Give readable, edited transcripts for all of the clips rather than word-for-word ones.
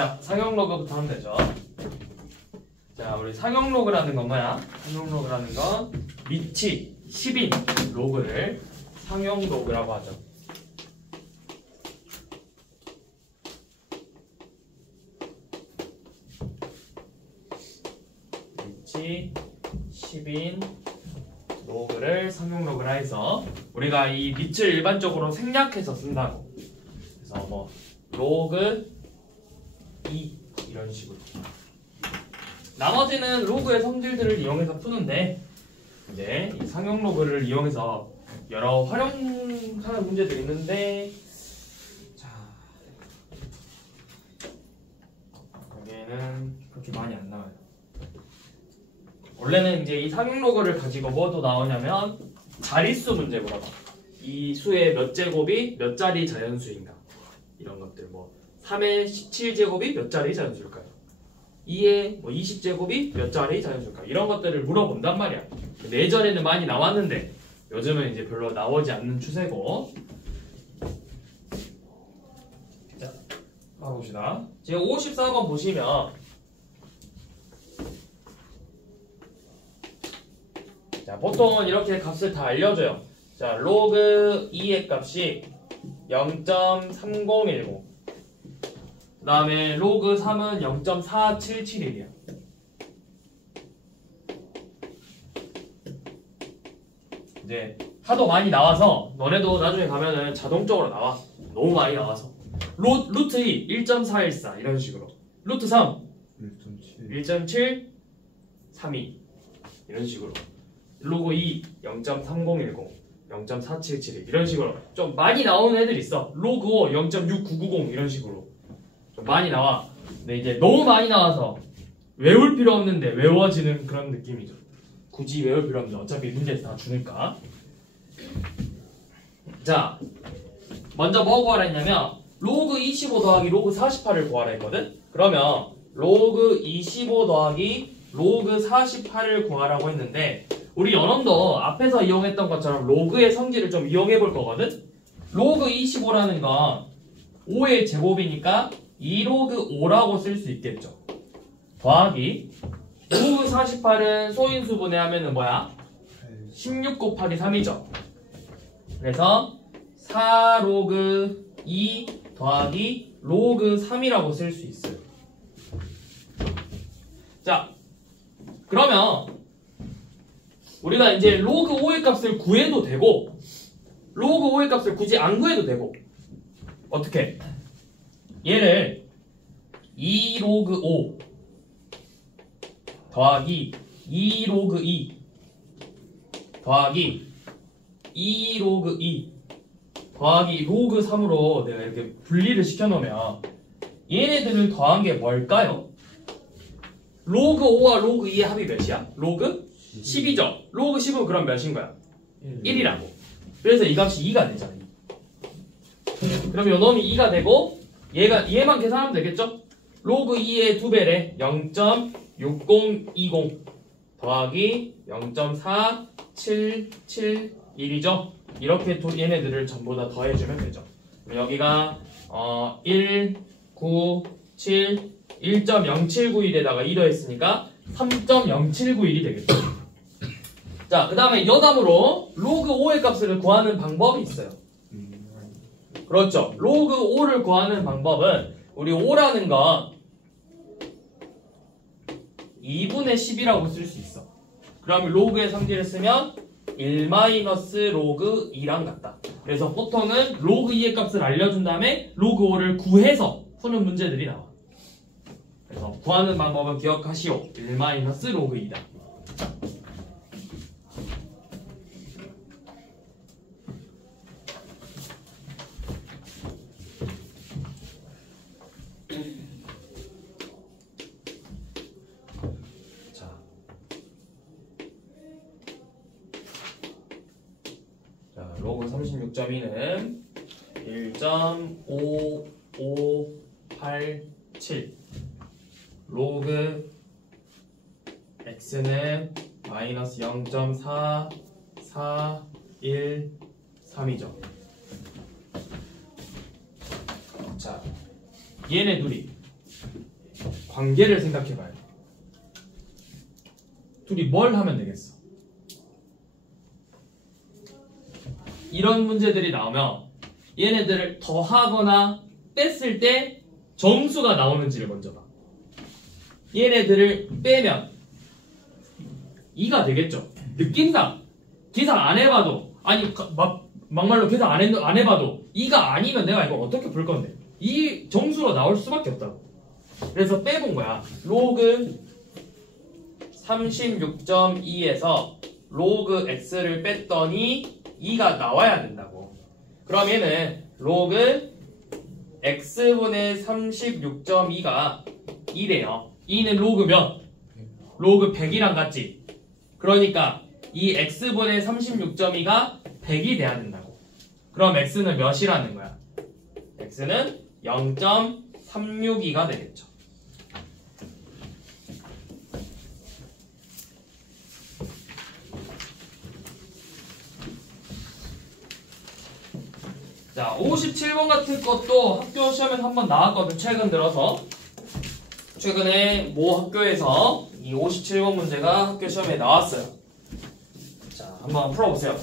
자, 상용 로그부터 하면 되죠. 자, 우리 상용 로그라는 건 뭐야? 상용 로그라는 건 밑이 10인 로그를 상용 로그라고 하죠. 밑이 10인 로그를 상용 로그라 해서 우리가 이 밑을 일반적으로 생략해서 쓴다고. 그래서 뭐 로그 2 이런 식으로. 나머지는 로그의 성질들을 이용해서 푸는데 이제 이 상용 로그를 이용해서 여러 활용하는 문제들이 있는데, 자, 여기에는 그렇게 많이 안 나와요. 원래는 이제 이 상용 로그를 가지고 뭐도 나오냐면 자릿수 문제 물어봐. 이 수의 몇 제곱이 몇 자리 자연수인가, 이런 것들. 뭐 3의 17제곱이 몇 자리 자연수일까요? 2의 뭐 20제곱이 몇 자리 자연수일까요? 이런 것들을 물어본단 말이야. 예전에는 많이 나왔는데 요즘은 이제 별로 나오지 않는 추세고. 자, 가봅시다. 지금 54번 보시면, 자, 보통은 이렇게 값을 다 알려줘요. 자, 로그 2의 값이 0.3010, 그 다음에 로그 3은 0.4771이야. 이제 하도 많이 나와서 너네도 나중에 가면은 자동적으로 나와. 너무 많이 나와서 루트 2 1.414 이런 식으로, 루트 3 1.7 32 이런 식으로, 로그 2 0.3010 0.4771 이런 식으로 좀 많이 나오는 애들 있어. 로그 5 0.6990 이런 식으로 좀 많이 나와. 근데 이제 너무 많이 나와서 외울 필요 없는데 외워지는 그런 느낌이죠. 굳이 외울 필요 없는데 어차피 문제에서 다 주니까. 자, 먼저 뭐 구하라 했냐면 로그 25 더하기 로그 48을 구하라 했거든. 그러면 로그 25 더하기 로그 48을 구하라고 했는데, 우리 연원도 앞에서 이용했던 것처럼 로그의 성질을 좀 이용해 볼 거거든. 로그 25라는 건 5의 제곱이니까 2로그 5라고 쓸 수 있겠죠. 더하기 로그 48은 소인수분해 하면은 뭐야? 16 곱하기 3이죠. 그래서 4로그 2 더하기 로그 3이라고 쓸 수 있어요. 자, 그러면 우리가 이제 로그 5의 값을 구해도 되고 로그 5의 값을 굳이 안 구해도 되고. 어떻게? 얘를 2로그 5 더하기 2로그 2 더하기 2로그 2 더하기 로그 3으로 내가 이렇게 분리를 시켜놓으면 얘네들을 더한 게 뭘까요? 로그 5와 로그 2의 합이 몇이야? 로그 10이죠. 로그 10은 그럼 몇인 거야? 1이라고. 그래서 이 값이 2가 되잖아. 그럼 요 놈이 2가 되고 얘만 계산하면 되겠죠? 로그 2의 2배래 0.6020 더하기 0.4771이죠. 이렇게 얘네들을 전부 다 더해주면 되죠. 그럼 여기가 1, 9, 7, 1.0791에다가 2 더했으니까 3.0791이 되겠죠. 자, 그 다음에 여담으로 로그 5의 값을 구하는 방법이 있어요. 그렇죠. 로그 5를 구하는 방법은, 우리 5라는 건 2분의 10이라고 쓸 수 있어. 그러면 로그의 성질을 쓰면 1-로그 2랑 같다. 그래서 보통은 로그 2의 값을 알려준 다음에 로그 5를 구해서 푸는 문제들이 나와. 그래서 구하는 방법은 기억하시오. 1-로그 2다. 로그 36.2는 1.5587, 로그 x는 마이너스 0.4413이죠. 자, 얘네 둘이 관계를 생각해봐야 돼. 둘이 뭘 하면 되겠어? 이런 문제들이 나오면 얘네들을 더하거나 뺐을 때 정수가 나오는지를 먼저 봐. 얘네들을 빼면 2가 되겠죠. 느낌상 계산 안 해봐도, 아니 막말로 계산 안 해봐도 2가 아니면 내가 이거 어떻게 풀 건데? 이 정수로 나올 수밖에 없다고. 그래서 빼본 거야. 로그 36.2에서 로그 x를 뺐더니 2가 나와야 된다고. 그럼 얘는 로그 x분의 36.2가 2래요. 2는 로그 몇? 로그 100이랑 같지? 그러니까 이 x분의 36.2가 100이 돼야 된다고. 그럼 x는 몇이라는 거야? x는 0.362가 되겠죠. 자, 57번 같은 것도 학교 시험에서 한번 나왔거든. 최근 들어서. 최근에 모 학교에서 이 57번 문제가 학교 시험에 나왔어요. 자, 한번 풀어보세요.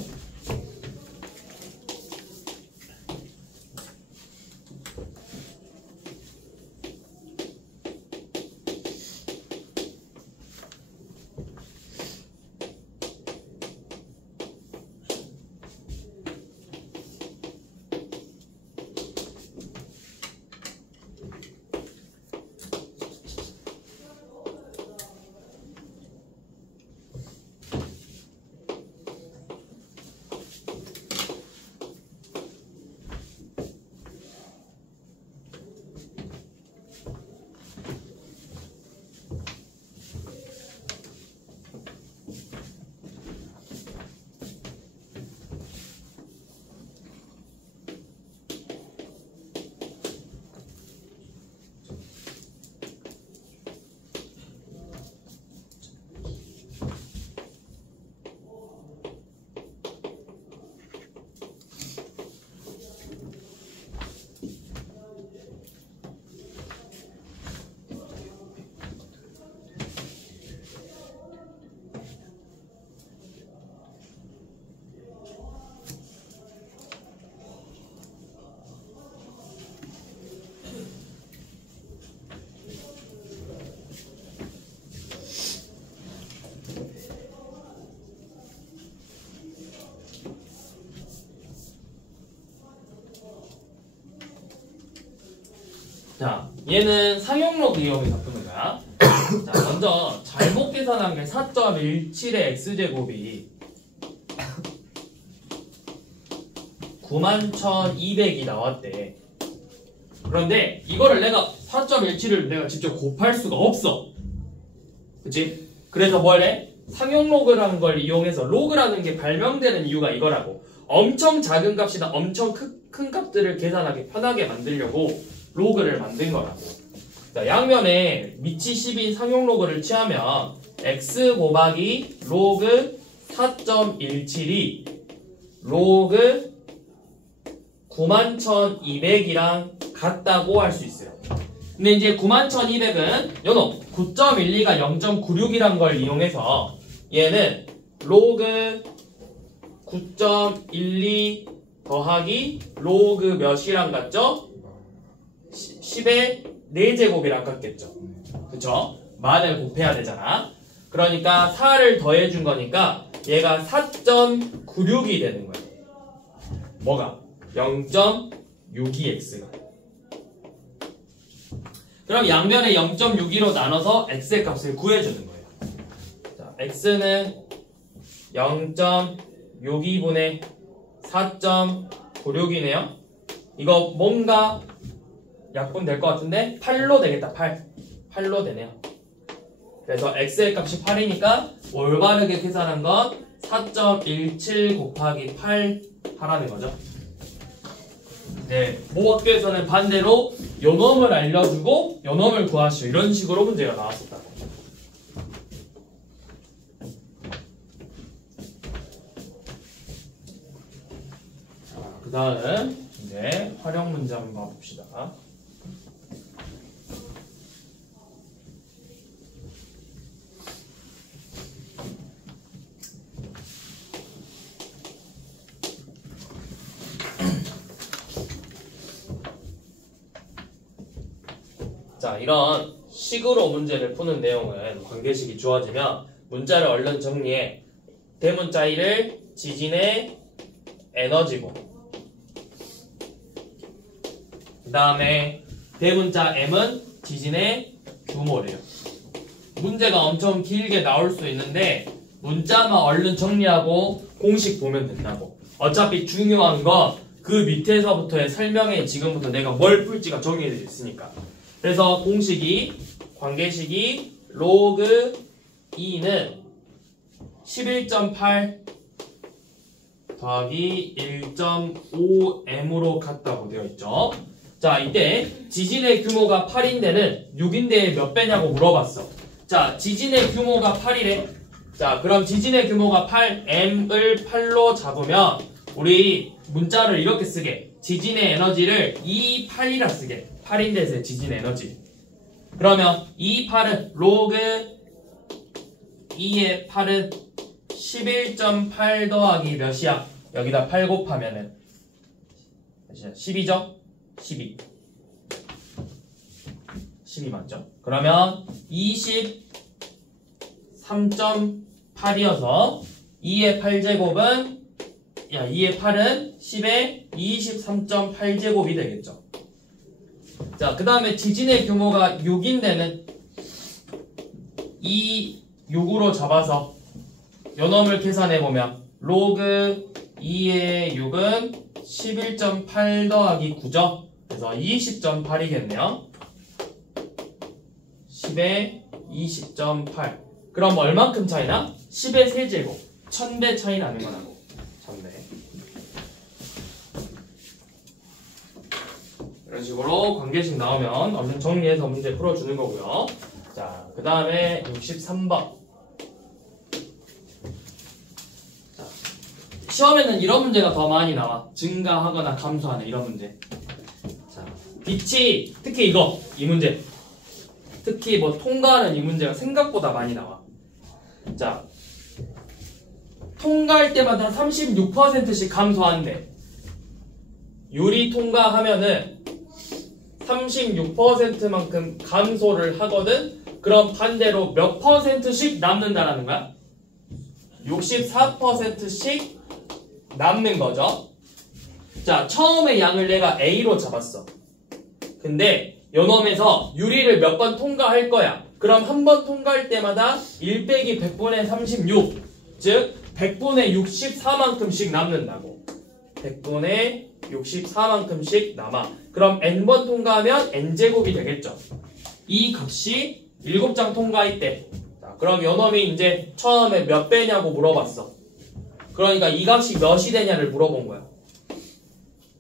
자, 얘는 상용로그 이용해서 푸는 거야. 자, 먼저 잘못 계산한 게 4.17의 x제곱이 91,200이 나왔대. 그런데 이거를 내가 4.17을 내가 직접 곱할 수가 없어. 그치? 그래서 뭘 해? 상용로그라는 걸 이용해서, 로그라는 게 발명되는 이유가 이거라고. 엄청 작은 값이나 엄청 큰 값들을 계산하기 편하게 만들려고 로그를 만든 거라고. 자, 양면에 밑이 10인 상용로그를 취하면 x 곱하기 로그 4.17이 로그 91,200이랑 같다고 할 수 있어요. 근데 이제 91,200은 요놈 9.12가 0.96이란 걸 이용해서 얘는 로그 9.12 더하기 로그 몇이랑 같죠? 10의 4제곱이랑 같겠죠. 그쵸? 만을 곱해야 되잖아. 그러니까 4를 더해준 거니까 얘가 4.96이 되는 거야. 뭐가? 0.62x가. 그럼 양변에 0.62로 나눠서 x의 값을 구해주는 거예요. 자, x는 0.62분의 4.96이네요. 이거 뭔가 약분 될 것 같은데 8로 되겠다. 8로 되네요. 그래서 x의 값이 8이니까 올바르게 계산한 건 4.17 곱하기 8 하라는 거죠. 네, 모 학교에서는 반대로 요놈을 알려주고 요놈을 구하시오, 이런 식으로 문제가 나왔었다고. 자, 그 다음 이제 활용 문제 한번 봐봅시다. 자, 이런 식으로 문제를 푸는 내용은 관계식이 주어지면 문자를 얼른 정리해. 대문자 1을 지진의 에너지고, 그 다음에 대문자 M은 지진의 규모래요. 문제가 엄청 길게 나올 수 있는데 문자만 얼른 정리하고 공식 보면 된다고. 어차피 중요한 거 그 밑에서부터의 설명에 지금부터 내가 뭘 풀지가 정리되어 있으니까. 그래서 공식이, 관계식이 로그 2는 11.8 더하기 1.5m으로 같다고 되어 있죠. 자, 이때 지진의 규모가 8인데는 6인데 몇 배냐고 물어봤어. 자, 지진의 규모가 8이래. 자, 그럼 지진의 규모가 8, m을 8로 잡으면 우리 문자를 이렇게 쓰게. 지진의 에너지를 2,8이라 쓰게. 8인데서의 지진의 에너지. 그러면 2,8은 로그 2의 8은 11.8 더하기 몇이야? 여기다 8 곱하면은 몇이야? 12죠? 12 맞죠? 그러면 23.8이어서 2의 8제곱은 2의 8은 10의 23.8제곱이 되겠죠. 자, 그 다음에 지진의 규모가 6인데는 이 6으로 잡아서 요놈을 계산해보면 로그 2의 6은 11.8 더하기 9죠. 그래서 20.8이겠네요. 10의 20.8. 그럼 얼만큼 차이나? 10의 세제곱. 1000배 차이 나는 거라고. 1000배. 이런 식으로 관계식 나오면 얼른 정리해서 문제 풀어주는 거고요. 자, 그 다음에 63번. 자, 시험에는 이런 문제가 더 많이 나와. 증가하거나 감소하는 이런 문제. 자, 빛이, 특히 이 문제. 특히 뭐 통과하는 이 문제가 생각보다 많이 나와. 자, 통과할 때마다 36%씩 감소하는데 유리 통과하면은 36%만큼 감소를 하거든. 그럼 반대로 몇 %씩 남는다라는 거야? 64%씩 남는 거죠. 자, 처음에 양을 내가 A로 잡았어. 근데 요놈에서 유리를 몇 번 통과할 거야. 그럼 한 번 통과할 때마다 1 빼기 100분의 36, 즉 100분의 64만큼씩 남는다고. 100분의 64만큼씩 남아. 그럼 n번 통과하면 n제곱이 되겠죠. 이 값이 7장 통과할 때. 자, 그럼 요놈이 이제 처음에 몇 배냐고 물어봤어. 그러니까 이 값이 몇이 되냐를 물어본 거야.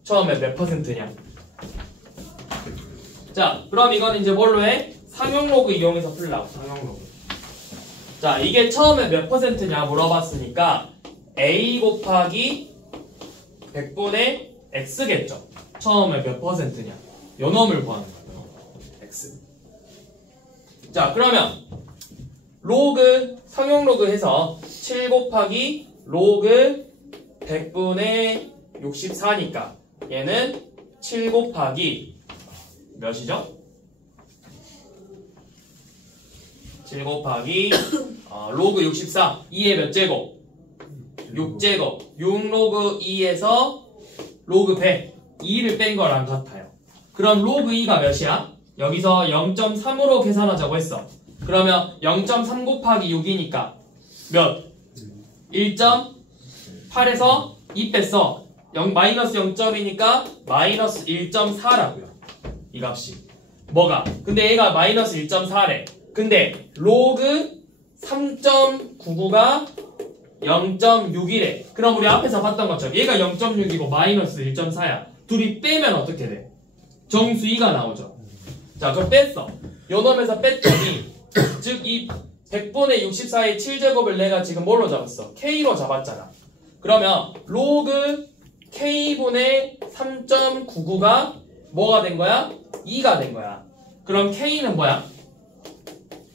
처음에 몇 %냐. 자, 그럼 이건 이제 뭘로 해? 상용로그 이용해서 풀라고. 상용로그. 자, 이게 처음에 몇 %냐 물어봤으니까 a 곱하기 100분의 x겠죠. 처음에 몇 %냐. 요 놈을 구하는 거예요. x. 자, 그러면 로그, 상용로그 해서 7 곱하기 로그 100분의 64니까 얘는 7 곱하기 몇이죠? 7 곱하기 로그 64 2의 몇 제곱? 6제곱 6 로그 2에서 로그 100 2를 뺀 거랑 같아요. 그럼 로그 2가 몇이야? 여기서 0.3으로 계산하자고 했어. 그러면 0.3 곱하기 6이니까 몇? 1.8에서 2 뺐어. 마이너스 0점이니까 마이너스 1.4라고요. 이 값이. 뭐가? 근데 얘가 마이너스 1.4래. 근데 로그 3.99가 0.6이래. 그럼 우리 앞에서 봤던 것처럼 얘가 0.6이고 마이너스 1.4야. 둘이 빼면 어떻게 돼? 정수 2가 나오죠. 자, 그럼 뺐어. 요 놈에서 뺐더니 즉 이 100분의 64의 7제곱을 내가 지금 뭘로 잡았어? K로 잡았잖아. 그러면 로그 K분의 3.99가 뭐가 된 거야? 2가 된 거야. 그럼 K는 뭐야?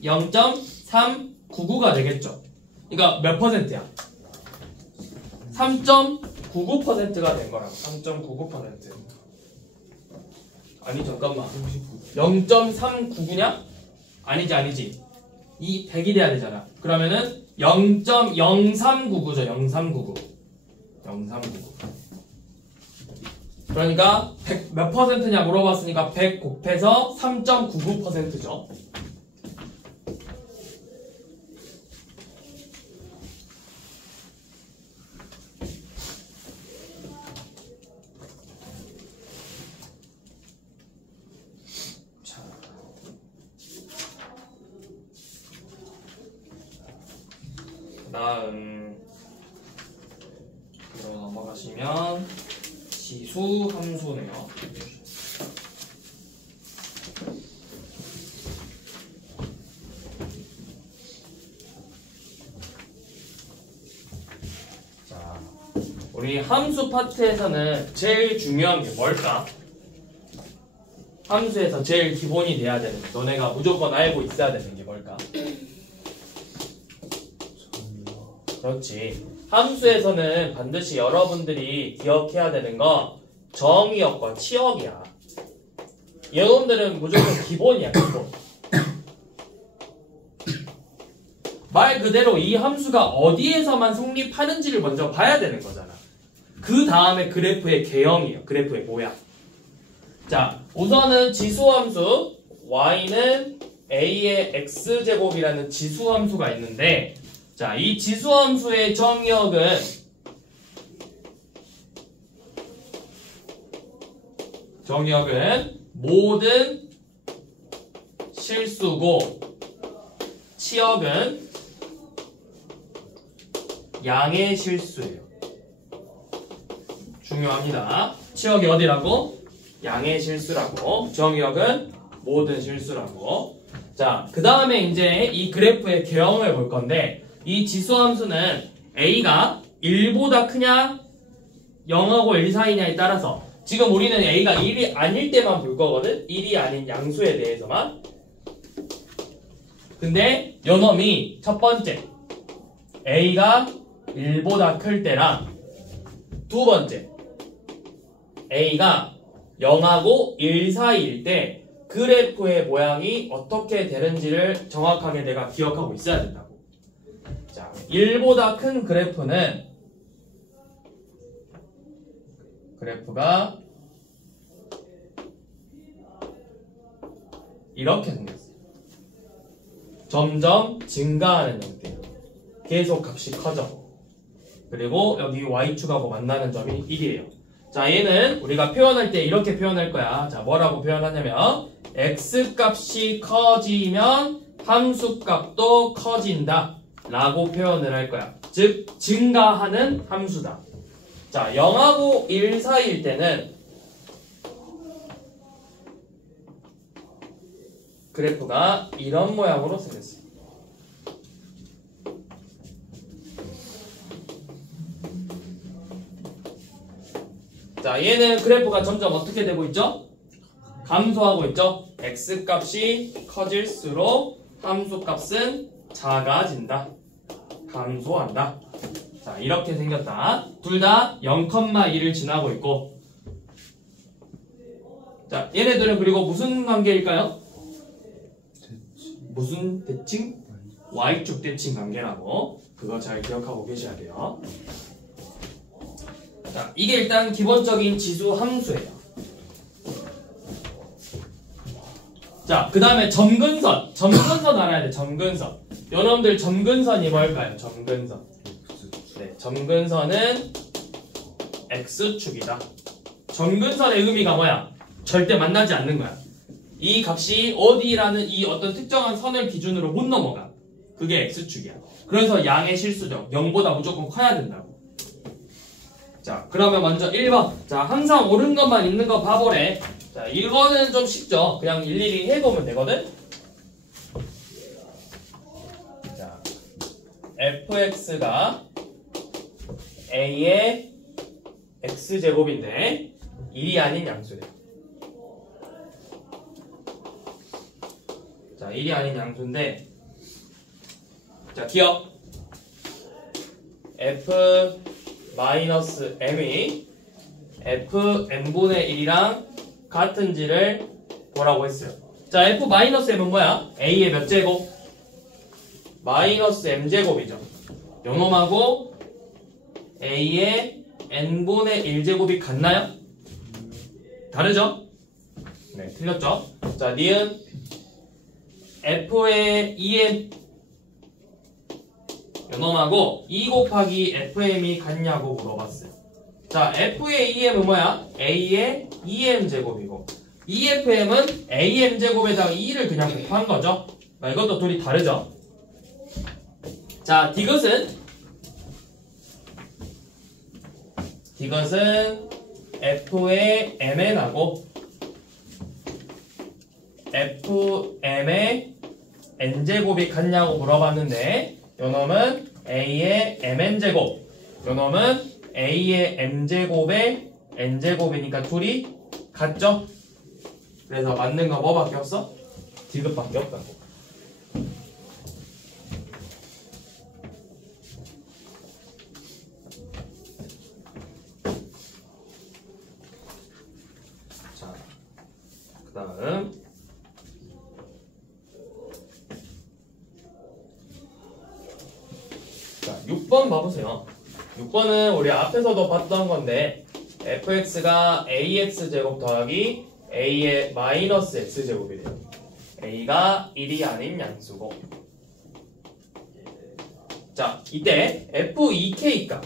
0.399가 되겠죠. 그러니까 몇 %야? 3.99%가 된 거라고. 3.99%. 아니 잠깐만 0.399냐? 아니지 이 100이 돼야 되잖아. 그러면은 0.0399죠. 0399 그러니까 100 몇 퍼센트냐 물어봤으니까 100 곱해서 3.99%죠. 다음 으로 넘어가시면 지수 함수네요. 자, 우리 함수 파트에서는 제일 중요한 게 뭘까? 함수에서 제일 기본이 돼야 되는, 너네가 무조건 알고 있어야 되는 게 뭘까? 그렇지. 함수에서는 반드시 여러분들이 기억해야 되는 거 정의역과 치역이야. 여러분들은 무조건 기본이야, 기본. 말 그대로 이 함수가 어디에서만 성립하는지를 먼저 봐야 되는 거잖아. 그 다음에 그래프의 개형이에요. 그래프의 모양. 자, 우선은 지수함수 y는 a의 x제곱이라는 지수함수가 있는데, 자, 이 지수함수의 정의역은 모든 실수고 치역은 양의 실수예요. 중요합니다. 치역이 어디라고? 양의 실수라고. 정의역은 모든 실수라고. 자, 그 다음에 이제 이 그래프의 개형을 볼 건데, 이 지수함수는 a가 1보다 크냐 0하고 1 사이냐에 따라서, 지금 우리는 a가 1이 아닐 때만 볼 거거든. 1이 아닌 양수에 대해서만. 근데 요놈이 첫 번째 a가 1보다 클 때랑 두 번째 a가 0하고 1 사이일 때 그래프의 모양이 어떻게 되는지를 정확하게 내가 기억하고 있어야 된다고. 자, 1보다 큰 그래프는 그래프가 이렇게 생겼어요. 점점 증가하는 형태예요. 계속 값이 커져. 그리고 여기 y축하고 만나는 점이 1이에요. 자, 얘는 우리가 표현할 때 이렇게 표현할 거야. 자, 뭐라고 표현하냐면 x값이 커지면 함수값도 커진다 라고 표현을 할 거야. 즉 증가하는 함수다. 자, 0하고 1 사이일 때는 그래프가 이런 모양으로 생겼어요. 자, 얘는 그래프가 점점 어떻게 되고 있죠? 감소하고 있죠? x값이 커질수록 함수값은 작아진다. 감소한다. 자, 이렇게 생겼다. 둘 다 0,1을 지나고 있고. 자, 얘네들은 그리고 무슨 관계일까요? 무슨 대칭? y축 대칭 관계라고. 그거 잘 기억하고 계셔야 돼요. 자, 이게 일단 기본적인 지수 함수예요. 자, 그 다음에 점근선. 점근선 알아야 돼, 점근선. 여러분들 점근선이 뭘까요? 점근선. 네, 점근선은 x축이다. 점근선의 의미가 뭐야? 절대 만나지 않는 거야. 이 값이 어디라는 이 어떤 특정한 선을 기준으로 못 넘어가. 그게 x축이야. 그래서 양의 실수죠. 0보다 무조건 커야 된다고. 자, 그러면 먼저 1번. 자, 항상 옳은 것만 있는 거 봐보래. 자, 이거는 좀 쉽죠. 그냥 일일이 해보면 되거든. 자, fx가 a의 x제곱인데 1이 아닌 양수래요. 자, 1이 아닌 양수인데, 자, 기억. f-m이 fn분의 1이랑 같은지를 보라고 했어요. 자, f-m은 뭐야? a의 몇 제곱? 마이너스 m제곱이죠. 요놈하고 a의 n분의 1제곱이 같나요? 다르죠? 네, 틀렸죠? 자, 니은 f의 2m 요놈하고 2 곱하기 fm이 같냐고 물어봤어요. 자, f의 2m은 뭐야? a의 2m제곱이고 2fm은 am제곱에다가 2를 그냥 곱한 거죠. 이것도 둘이 다르죠? 자, 디귿은 f의 mn하고 fm의 n제곱이 같냐고 물어봤는데 요놈은 a의 mn제곱 요놈은 a의 m제곱의 n제곱이니까 둘이 같죠? 그래서 맞는 거 뭐밖에 없어? 디귿밖에 없다고. 자, 그 다음 자, 6번 봐보세요. 6번은 우리 앞에서도 봤던 건데 fx가 ax제곱 더하기 a의 마이너스 x제곱이래요. a가 1이 아닌 양수고 자, 이때 f2k 값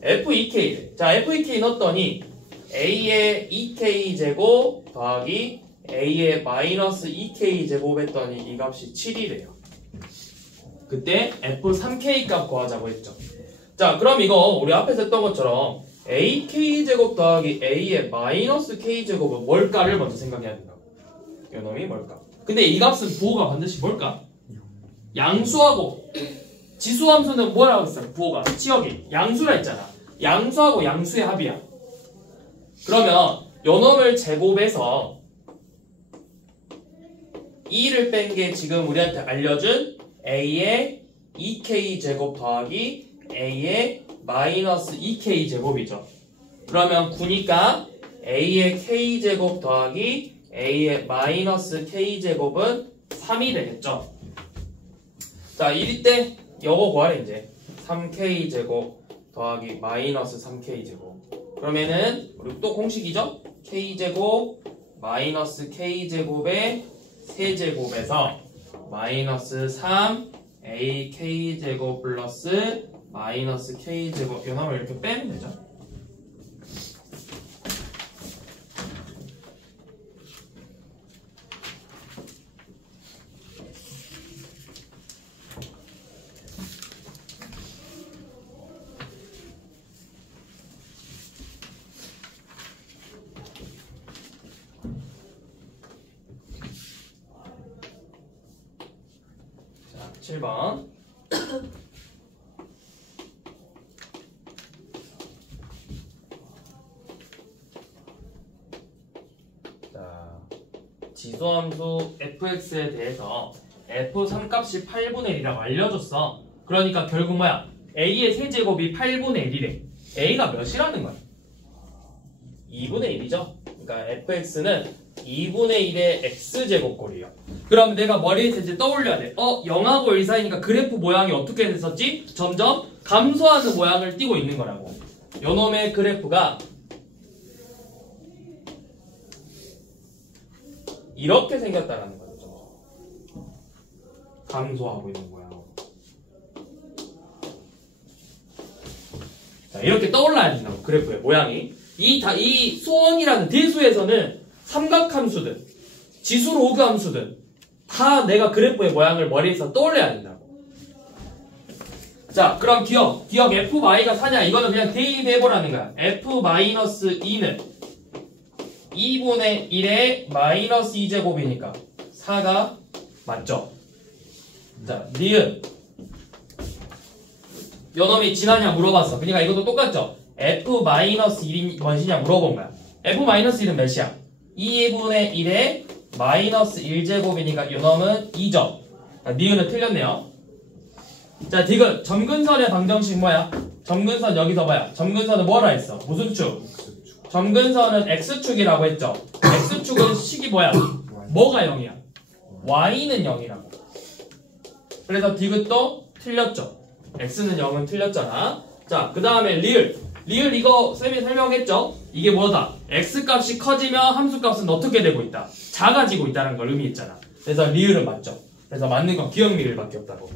f2k 자, f2k 넣었더니 a의 2k제곱 더하기 a의 마이너스 2k제곱 했더니 이 값이 7이래요. 그때 f3k 값 구하자고 했죠. 자, 그럼 이거 우리 앞에서 했던 것처럼 ak제곱 더하기 a의 마이너스 k제곱은 뭘까를 먼저 생각해야 된다고. 요놈이 뭘까? 근데 이 값은 부호가 반드시 뭘까? 양수하고 지수함수는 뭐라고 했어요? 부호가 치역이 양수라 했잖아. 양수하고 양수의 합이야. 그러면 요놈을 제곱해서 2를 뺀 게 지금 우리한테 알려준 a의 2k제곱 더하기 a의 마이너스 2k제곱이죠. 그러면 9니까 a의 k제곱 더하기 a의 마이너스 k제곱은 3이 되겠죠. 자, 이리 때 요거 구하래 이제 3k제곱 더하기 마이너스 3k제곱 그러면은 우리 또 공식이죠. k제곱 마이너스 k제곱의 세제곱에서 마이너스 3 ak제곱 플러스 마이너스 k제곱 이 놈을 이렇게 빼면 되죠. 자, 7번 지수함수 fx에 대해서 f3 값이 8분의 1이라고 알려줬어. 그러니까 결국 뭐야? a의 세제곱이 8분의 1이래. a가 몇이라는 거야? 2분의 1이죠? 그러니까 fx는 2분의 1의 x제곱꼴이에요. 그럼 내가 머리에서 이제 떠올려야 돼. 0하고 1 사이니까 그래프 모양이 어떻게 됐었지? 점점 감소하는 모양을 띠고 있는 거라고. 요놈의 그래프가 이렇게 생겼다라는 거죠. 감소하고 있는 모양. 자, 이렇게 떠올라야 된다고, 그래프의 모양이. 이 소원이라는 대수에서는 삼각함수든 지수 로그 함수든 다 내가 그래프의 모양을 머리에서 떠올려야 된다고. 자, 그럼 기억 f-가 4냐? 이거는 그냥 대입해보라는 거야. f-2는 2분의 1의 마이너스 2제곱이니까 4가 맞죠? 자, 니은 요놈이 지나냐 물어봤어. 그러니까 이것도 똑같죠? f-1이 몇이냐 물어본 거야. f-1은 몇이야? 2분의 1의 마이너스 1제곱이니까 요놈은 2죠. 자, 니은은 틀렸네요. 자, 디귿 점근선의 방정식 뭐야? 점근선 여기서 뭐야? 점근선은 뭐라 했어? 무슨 축? 점근선은 x축이라고 했죠. x축은 식이 뭐야? 뭐가 0이야? y는 0이라고. 그래서 디귿도 틀렸죠. x는 0은 틀렸잖아. 자, 그 다음에 리을 이거 쌤이 설명했죠. 이게 뭐다? x값이 커지면 함수값은 어떻게 되고 있다? 작아지고 있다는 걸 의미했잖아. 그래서 리을은 맞죠. 그래서 맞는 건 기억 리을밖에 없다고.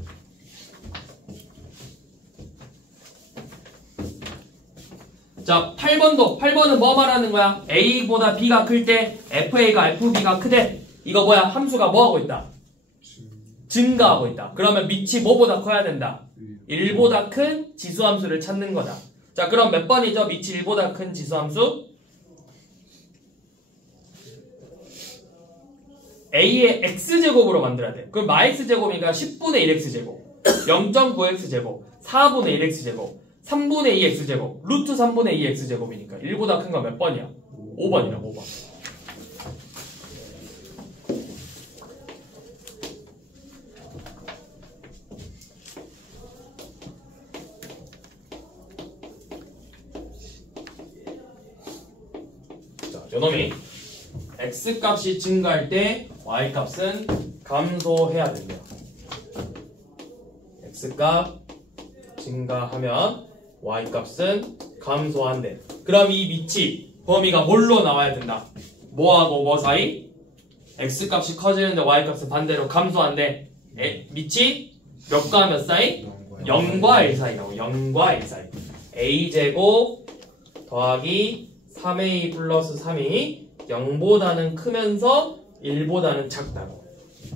자, 8번은 뭐 말하는 거야? a보다 b가 클 때 fa가 fb가 크대. 이거 뭐야? 함수가 뭐 하고 있다? 증가하고 있다. 그러면 밑이 뭐보다 커야 된다? 1보다 큰 지수함수를 찾는 거다. 자, 그럼 몇 번이죠? 밑이 1보다 큰 지수함수? a의 x제곱으로 만들어야 돼. 그럼 마x제곱이니까 10분의 1x제곱, 0.9x제곱, 4분의 1x제곱, 3분의 2x제곱, 루트 3분의 2x제곱이니까 1보다 큰 거 몇 번이야? 5번이라고, 5번. 자, 요놈이 x값이 증가할 때 y값은 감소해야 된대요. x값 증가하면 y값은 감소한대. 그럼 이 밑이 범위가 뭘로 나와야 된다? 뭐하고 뭐 사이? x값이 커지는데 y값은 반대로 감소한대. 밑이 몇과 몇 사이? 0과 1 사이라고. 0과 1 사이. a제곱 더하기 3a 플러스 3이 0보다는 크면서 1보다는 작다고.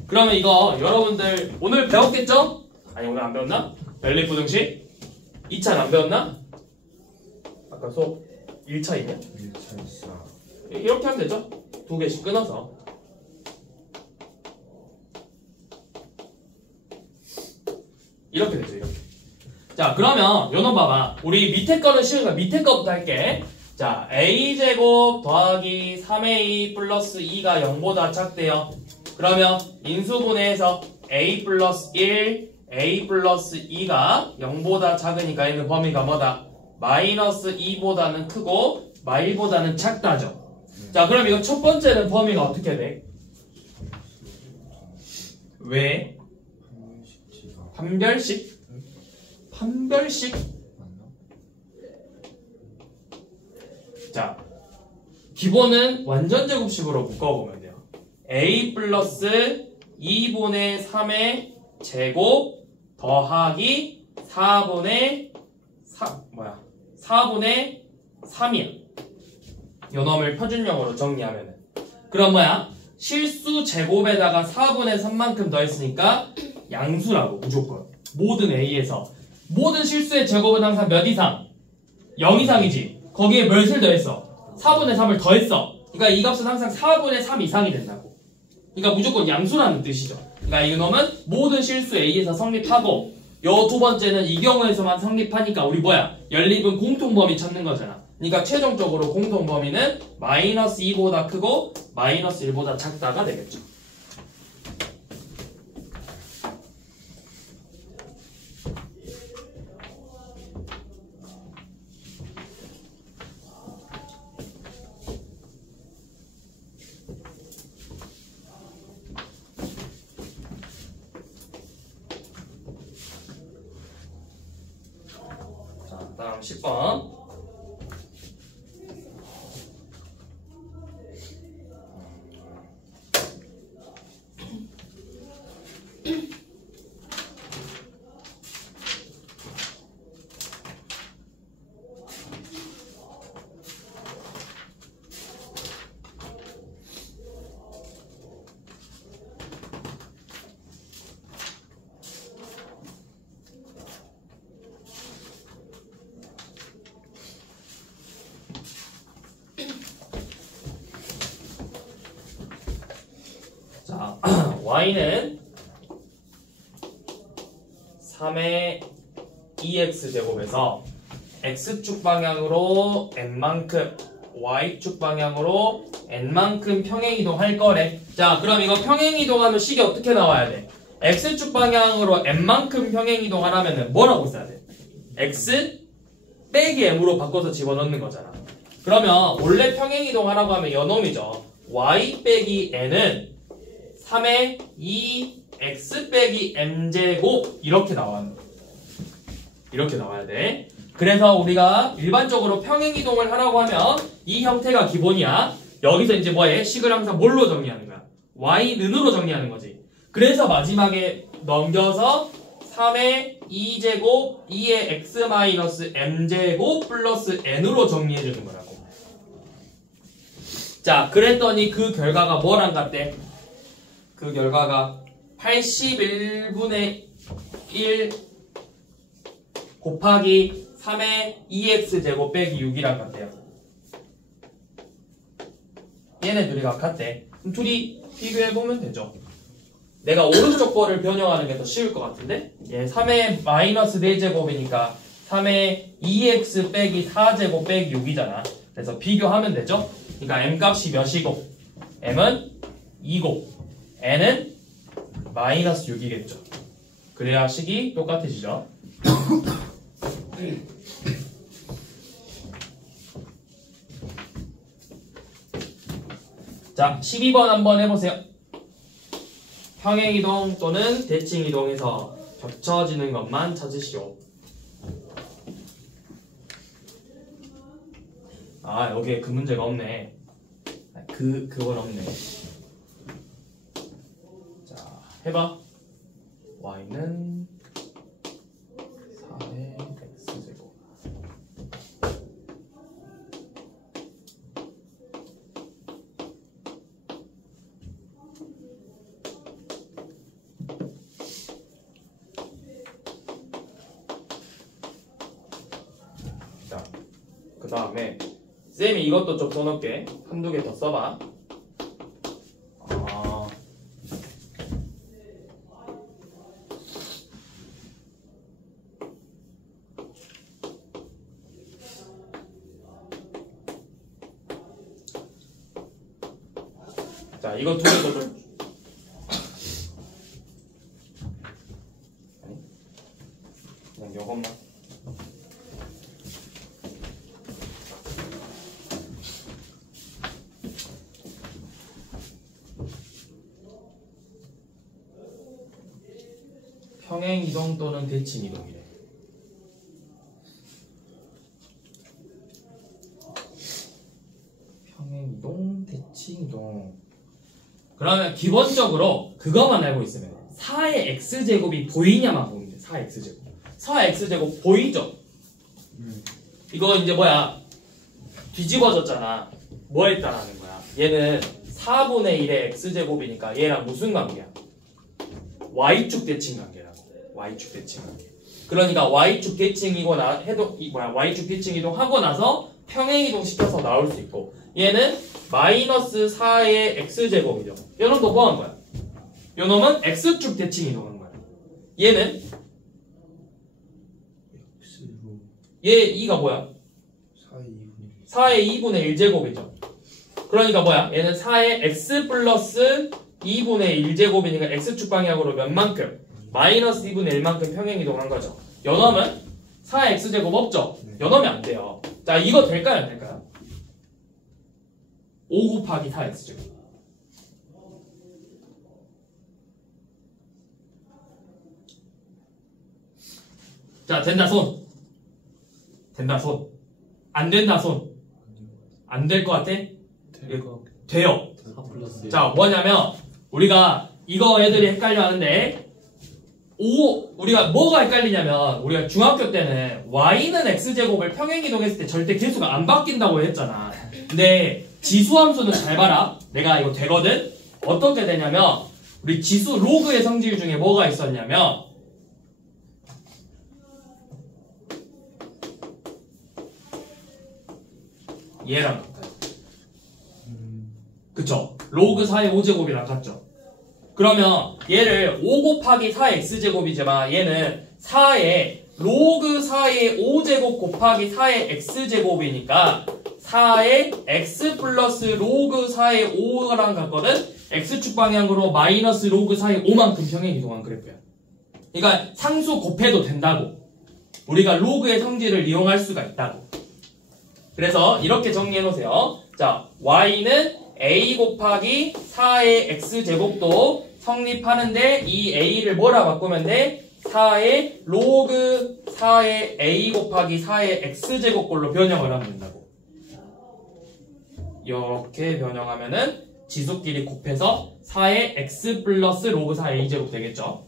그러면 이거 여러분들 오늘 배웠겠죠? 아니, 오늘 안 배웠나? 연립부등식? 2차는 안 배웠나? 아까 수업 1차이냐? 1차 있어. 이렇게 하면 되죠? 두 개씩 끊어서. 이렇게 되죠, 이렇게. 자, 그러면 요놈 봐봐. 우리 밑에 거는 쉬운 거야. 밑에 거부터 할게. 자, a제곱 더하기 3a 플러스 2가 0보다 작대요. 그러면 인수분해해서 a 플러스 1, a 플러스 2가 0보다 작으니까 얘는 범위가 뭐다? 마이너스 2보다는 크고 마일보다는 작다죠. 자, 그럼 이거 첫 번째는 범위가 어떻게 돼? 왜? 판별식? 판별식? 자, 기본은 완전제곱식으로 묶어보면 돼요. a 플러스 2분의 3의 제곱 더하기 4분의 3이야. 요놈을 표준형으로 정리하면은. 그럼 뭐야? 실수 제곱에다가 4분의 3만큼 더했으니까 양수라고, 무조건. 모든 a에서. 모든 실수의 제곱은 항상 몇 이상? 0 이상이지. 거기에 몇을 더했어? 4분의 3을 더했어. 그러니까 이 값은 항상 4분의 3 이상이 된다고. 그러니까 무조건 양수라는 뜻이죠. 그러니까 이놈은 모든 실수 A에서 성립하고, 요 두 번째는 이 경우에서만 성립하니까 우리 뭐야? 연립은 공통범위 찾는 거잖아. 그러니까 최종적으로 공통범위는 마이너스 2보다 크고 마이너스 1보다 작다가 되겠죠. 다음 10번. 자, y는 3의 2x제곱에서 x축 방향으로 n만큼, y축 방향으로 n만큼 평행이동할 거래. 자, 그럼 이거 평행이동하면 식이 어떻게 나와야 돼? x축 방향으로 n만큼 평행이동하려면 뭐라고 써야 돼? x 빼기 m으로 바꿔서 집어넣는 거잖아. 그러면 원래 평행이동하라고 하면 요놈이죠. y 빼기 n은 3의 2x 빼기 m제곱 이렇게 나와야 돼. 그래서 우리가 일반적으로 평행이동을 하라고 하면 이 형태가 기본이야. 여기서 이제 뭐해? 식을 항상 뭘로 정리하는 거야? y는으로 정리하는 거지. 그래서 마지막에 넘겨서 3의 2제곱 2의 x 마이너스 m제곱 플러스 n으로 정리해주는 거라고. 자, 그랬더니 그 결과가 뭐랑 같대? 그 결과가 81분의 1 곱하기 3의 2x제곱 빼기 6이랑 같대요. 얘네 둘이 같대. 그럼 둘이 비교해보면 되죠. 내가 오른쪽 거를 변형하는 게 더 쉬울 것 같은데? 얘 3의 마이너스 4제곱이니까 3의 2x 빼기 4제곱 빼기 6이잖아. 그래서 비교하면 되죠? 그러니까 m 값이 몇이고 m은 2고 n은 마이너스 6이겠죠. 그래야 식이 똑같아지죠. 자, 12번 한번 해보세요. 평행이동 또는 대칭이동에서 겹쳐지는 것만 찾으시오. 아, 여기에 그 문제가 없네. 그건 없네. 자, 해봐. y는 4의 x제곱. 자, 그 다음에 쌤이 이것도 좀 써놓을게. 한두 개 더 써봐. 자, 이거 두 개도 좀. 아니, 그냥 요것만. 평행이동 또는 대칭이동이래. 평행이동, 대칭이동. 그러면 기본적으로 그것만 알고 있으면 돼. 4의 x제곱이 보이냐만 보면 돼. 4x제곱. 4x제곱 보이죠? 이거 이제 뭐야? 뒤집어졌잖아. 뭐 했다라는 거야? 얘는 4분의 1의 x제곱이니까 얘랑 무슨 관계야? y축 대칭 관계라고. y축 대칭 관계. 그러니까 y축 대칭이거나 해도 y축 대칭 이동하고 나서 평행이동 시켜서 나올 수 있고, 얘는 마이너스 4의 x제곱이죠. 요놈도 뭐 한 거야? 요놈은 x축 대칭 이동한 거야. 얘는 얘 2가 뭐야? 4의 2분의 1제곱이죠. 그러니까 뭐야? 얘는 4의 x 플러스 2분의 1제곱이니까 x축 방향으로 몇 만큼? 마이너스 2분의 1만큼 평행이동한 거죠. 요놈은 4x제곱 없죠? 요놈이 안 돼요. 자, 이거 될까요? 안 될까요? 5 곱하기 4x제곱. 자, 된다 손. 된다 손. 안 된다 손. 안 될 것 같아? 돼요. 자, 뭐냐면 우리가 이거 애들이 헷갈려 하는데, 우리가 뭐가 헷갈리냐면, 우리가 중학교 때는 y는 x제곱을 평행이동했을 때 절대 개수가 안 바뀐다고 했잖아. 근데 지수함수는 잘 봐라. 내가 이거 되거든? 어떻게 되냐면, 우리 지수 로그의 성질 중에 뭐가 있었냐면, 얘랑 같아요. 그쵸? 로그 4의 5제곱이랑 같죠? 그러면 얘를 5 곱하기 4x제곱이지만 얘는 4의 로그 4의 5제곱 곱하기 4의 x제곱이니까 4의 x 플러스 로그 4의 5랑 같거든? x축 방향으로 마이너스 로그 4의 5만큼 평행이동한 그래프야. 그러니까 상수 곱해도 된다고. 우리가 로그의 성질을 이용할 수가 있다고. 그래서 이렇게 정리해 놓으세요. 자, y는 a 곱하기 4의 x제곱도 성립하는데 이 a를 뭐라 바꾸면 돼? 4의 로그 4의 a 곱하기 4의 x제곱꼴로 변형을 하면 된다고. 이렇게 변형하면은 지수끼리 곱해서 4의 x 플러스 로그 4의 a제곱 되겠죠?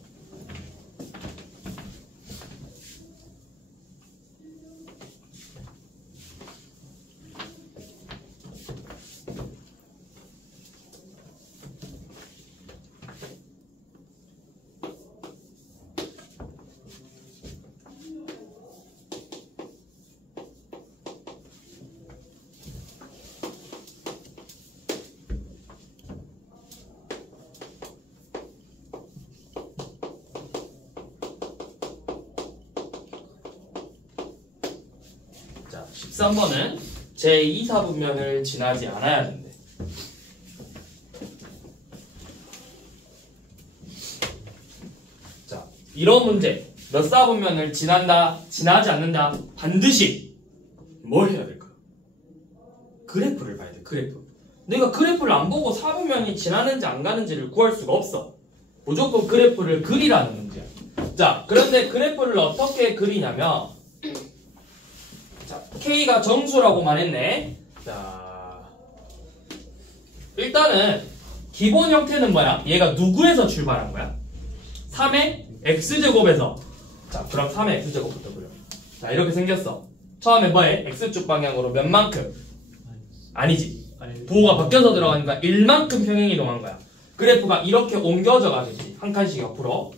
자, 13번은 제2사분면을 지나지 않아야 된대. 자, 이런 문제 몇 사분면을 지난다, 지나지 않는다, 반드시 뭘 해야 될까? 그래프를 봐야 돼. 그래프. 내가 그래프를 안 보고 사분면이 지나는지 안 가는지를 구할 수가 없어. 무조건 그래프를 그리라는 문제야. 자, 그런데 그래프를 어떻게 그리냐면, 자, K가 정수라고 말했네. 자, 일단은 기본 형태는 뭐야? 얘가 누구에서 출발한 거야? 3의 x제곱에서. 자, 그럼 3의 x제곱부터 그려. 자, 이렇게 생겼어. 처음에 뭐해? x축 방향으로 몇 만큼? 아니지. 부호가 바뀌어서 들어가니까 1만큼 평행이동한 거야. 그래프가 이렇게 옮겨져 가겠지. 한 칸씩 옆으로.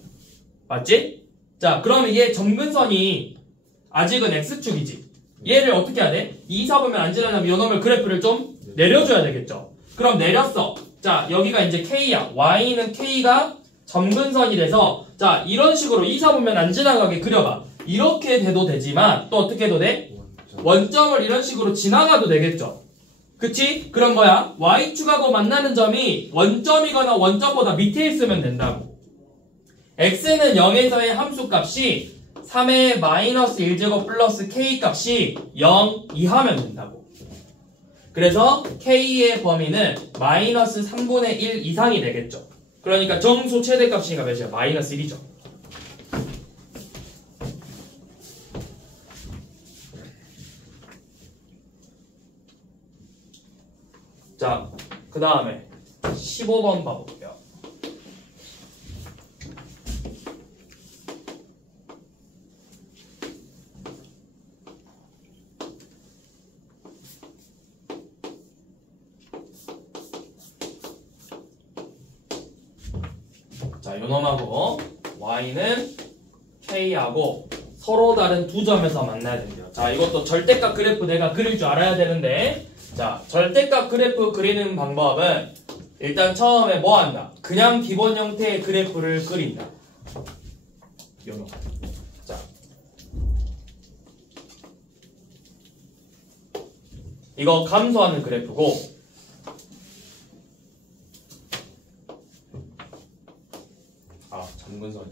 맞지? 자, 그러면 얘 점근선이 아직은 x축이지. 얘를 어떻게 해야 돼? 2, 4보면 안 지나려면 요놈을 그래프를 좀 내려줘야 되겠죠. 그럼 내렸어. 자, 여기가 이제 K야. Y는 K가 점근선이 돼서, 자, 이런 식으로 2, 4보면 안 지나가게 그려봐. 이렇게 돼도 되지만, 또 어떻게 해도 돼? 원점을 이런 식으로 지나가도 되겠죠. 그치? 그럼 뭐야? Y축하고 만나는 점이 원점이거나 원점보다 밑에 있으면 된다고. X는 0에서의 함수값이 3의 마이너스 1제곱 플러스 K 값이 0 이하면 된다고. 그래서 K의 범위는 마이너스 3분의 1 이상이 되겠죠. 그러니까 정수 최대값이니까 몇이야? 마이너스 1이죠. 자, 그 다음에 15번 봐볼게요. 자, 요놈하고 Y는 K하고 서로 다른 두 점에서 만나야 된대요. 자, 이것도 절대값 그래프 내가 그릴 줄 알아야 되는데, 자, 절대값 그래프 그리는 방법은 일단 처음에 뭐 한다? 그냥 기본 형태의 그래프를 그린다. 요놈. 자, 이거 감소하는 그래프고, 점근선이.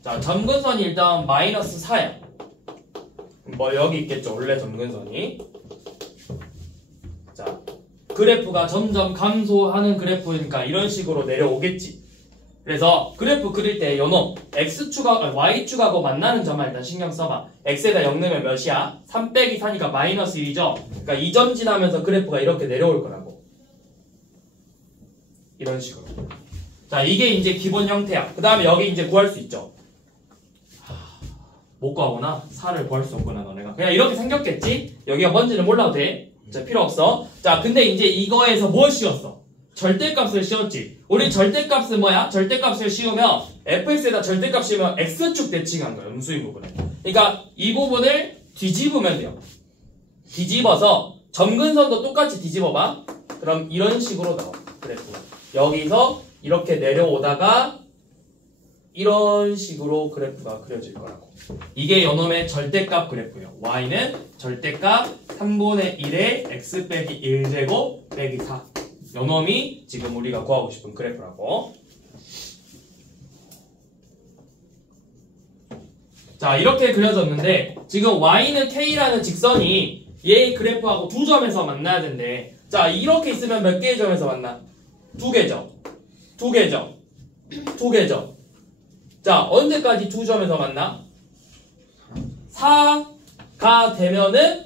자, 점근선이 일단 마이너스 4야. 뭐 여기 있겠죠, 원래 점근선이. 자, 그래프가 점점 감소하는 그래프니까 이런 식으로 내려오겠지. 그래서 그래프 그릴 때 요놈 Y축하고 만나는 점만 일단 신경 써봐. X에다 0 넣으면 몇이야? 3 빼기 4니까 마이너스 1이죠? 그러니까 이 점 지나면서 그래프가 이렇게 내려올 거라고. 이런 식으로. 자, 이게 이제 기본 형태야. 그 다음에 여기 이제 구할 수 있죠. 못 구하구나. 4를 구할 수 없구나, 너네가. 그냥 이렇게 생겼겠지? 여기가 뭔지는 몰라도 돼. 자, 필요 없어. 자, 근데 이제 이거에서 뭘 씌웠어? 절대값을 씌웠지. 우리 절대값은 뭐야? 절대값을 씌우면 fx에다 절대값 씌우면 x축 대칭한 거야. 음수인 부분에. 그러니까 이 부분을 뒤집으면 돼요. 뒤집어서 점근선도 똑같이 뒤집어봐. 그럼 이런 식으로 나와. 그래프가. 여기서 이렇게 내려오다가 이런 식으로 그래프가 그려질 거라고. 이게 요놈의 절대값 그래프예요. y는 절대값 3분의 1의 x 빼기 1제곱 빼기 4. 요놈이 지금 우리가 구하고 싶은 그래프라고. 자, 이렇게 그려졌는데 지금 y는 k라는 직선이 얘 그래프하고 두 점에서 만나야 된대. 자, 이렇게 있으면 몇 개의 점에서 만나? 두 개죠. 두 개죠. 두 개죠. 자, 언제까지 두 점에서 만나? 4가 되면은